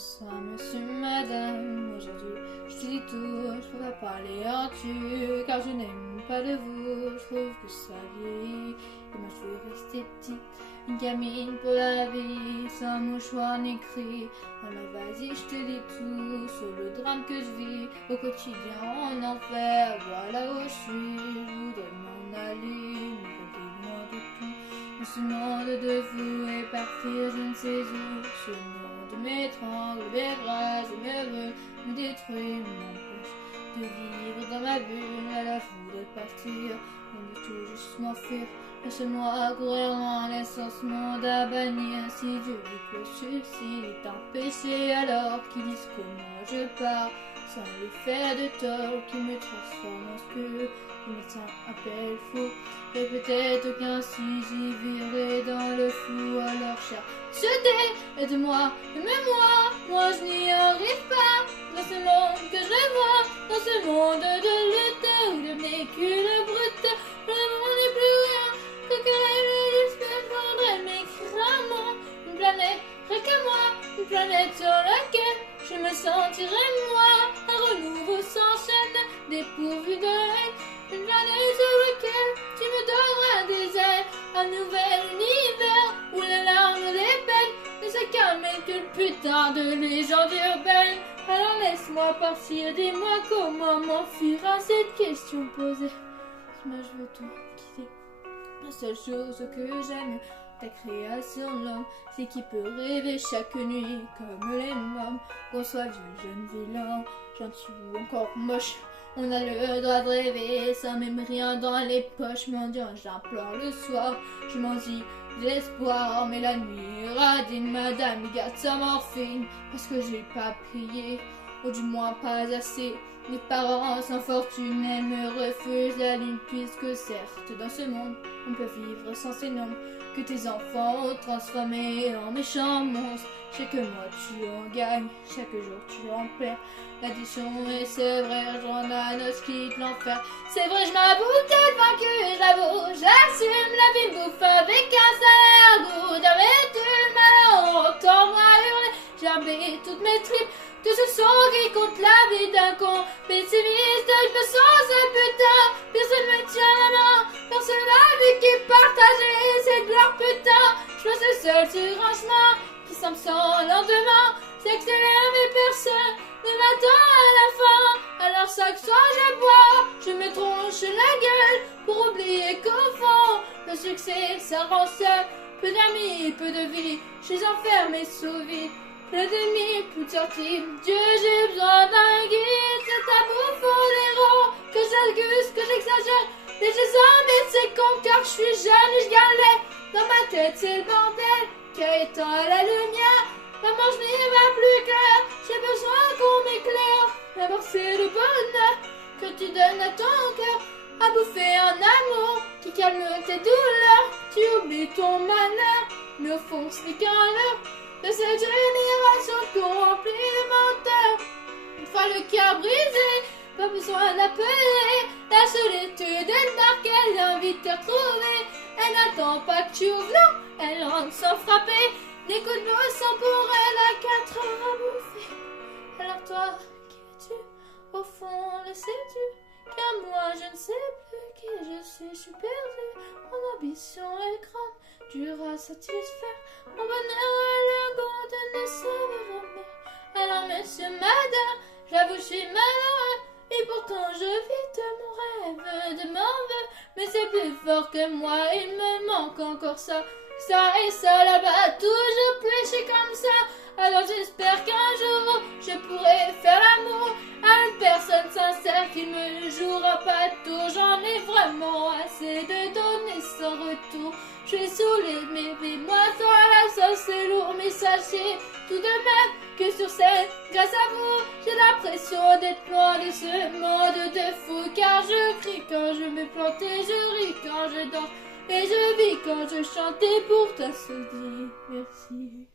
Bonsoir monsieur, madame, aujourd'hui je te dis tout, je pourrais pas aller en dessus, car je n'aime pas de vous, je trouve que ça vieillit, et moi je veux rester petite, une gamine pour la vie, sans mouchoir ni cri, alors vas-y je te dis tout, sur le drame que je vis, au quotidien en enfer, voilà où je suis, je voudrais m'en aller, mais je vis loin de tout, dans ce monde de vous et partir je ne sais où, ce monde m'étrangle, m'ébrase et me veut me détruire, m'empêche de vivre dans ma bulle, à la foudre de partir, on veut tout juste m'enfuir, laisse-moi courir loin, laissant ce monde à bannir, si Dieu dit que le suicide est un péché, alors qu'ils disent comment je pars, sans lui faire de tort, qui me transforme en sculpture, le médecin appelle fou, et peut-être qu'ainsi j'y vivrai dans le flou, alors cher, aide-moi, moi je n'y arrive pas, dans ce monde que je vois, dans ce monde de lutte, où le véhicule brut, le monde n'est plus rien, que les espèces faudrait m'écrire un mot, une planète, rien qu'à moi, une planète sur laquelle je me sentirai moi, un renouveau s'enchaîne, dépourvu de haine, une planète sur laquelle tu me donneras des ailes, un nouvel univers où les larmes les peines ne se calment que le putain de légende urbaine. Alors laisse-moi partir, dis-moi comment m'enfuir à cette question posée. Moi je veux tout quitter. La seule chose que j'aime, ta création l'homme, c'est qu'il peut rêver chaque nuit comme les mômes. Qu'on soit vieux, jeune, vilain, gentil ou encore moche, on a le droit de rêver sans même rien dans les poches. Mendiant, j'implore le soir, je m'en dis d'espoir, mais la nuit radine, madame garde sa morphine, parce que j'ai pas prié, ou du moins pas assez. Mes parents sans fortune, elles me refusent la ligne, puisque certes dans ce monde on peut vivre sans ces noms que tes enfants ont transformés en méchants monstres. Chaque mois tu en gagnes, chaque jour tu en perds. L'addition et c'est vrai, j'en a noce quitte l'enfer. C'est vrai, je m'avoue peut-être vaincu, je l'avoue, j'assume la vie me bouffe avec un salaire goût. J'avais du mal, autant moi hurler, j'ai armé toutes mes tripes. Tout ce son qui compte la vie d'un con pessimiste, je me sens un putain, personne me tient la main, personne la vie qui partageait, c'est de leur putain. Je passe seul sur un chemin qui semble sans lendemain, s'accélère mais personne ne m'attend à la fin. Alors chaque soir je bois, je me tronche la gueule pour oublier qu'au fond le succès ça rend seul. Peu d'amis, peu de vie, je suis enfermé sous vide. Plein d'ennemis, plus de sortie, Dieu j'ai besoin d'un guide. C'est à bouffon l'héros, que j'arguse, que j'exagère. Mais j'ai envie de ces cons car je suis jeune et je galère. Dans ma tête c'est le bordel, qui éteint la lumière. Maman je n'y vois plus clair, j'ai besoin qu'on m'éclaire. D'abord c'est le bonheur que tu donnes à ton cœur, à bouffer un amour qui calme tes douleurs. Tu oublies ton malheur, mais au fond ce n'est qu'un leurre de cette génération corrompue de menteurs. Une fois le cœur brisé, pas besoin d'appeler. La solitude est marque, elle invite à retrouver. Elle n'attend pas que tu ouvres, non, elle rentre sans frapper. Des coups de bois sont pour elle à 4 heures à bouffer. Alors toi, qui es-tu? Au fond, le sais-tu? Car moi je ne sais plus qui je suis perdu. Mon ambition est grande, dure à satisfaire. Mon bonheur est le goût de ne savoir jamais. Alors monsieur, madame, j'avoue je suis malheureux, et pourtant je vis de mon rêve, de mon vœu. Mais c'est plus fort que moi, il me manque encore ça. Ça et ça là-bas, toujours péché comme ça. Alors j'espère qu'un jour je pourrai faire l'amour à une personne sincère qui me jouera pas de tour. J'en ai vraiment assez de donner sans retour. Je suis saoulée mais moi sans la sauce c'est lourd. Mais sachez tout de même que sur scène, grâce à vous, j'ai l'impression d'être loin de ce monde de fou. Car je crie quand je me plante et je ris quand je danse. Et je vis quand je chante et pour toi se dit merci.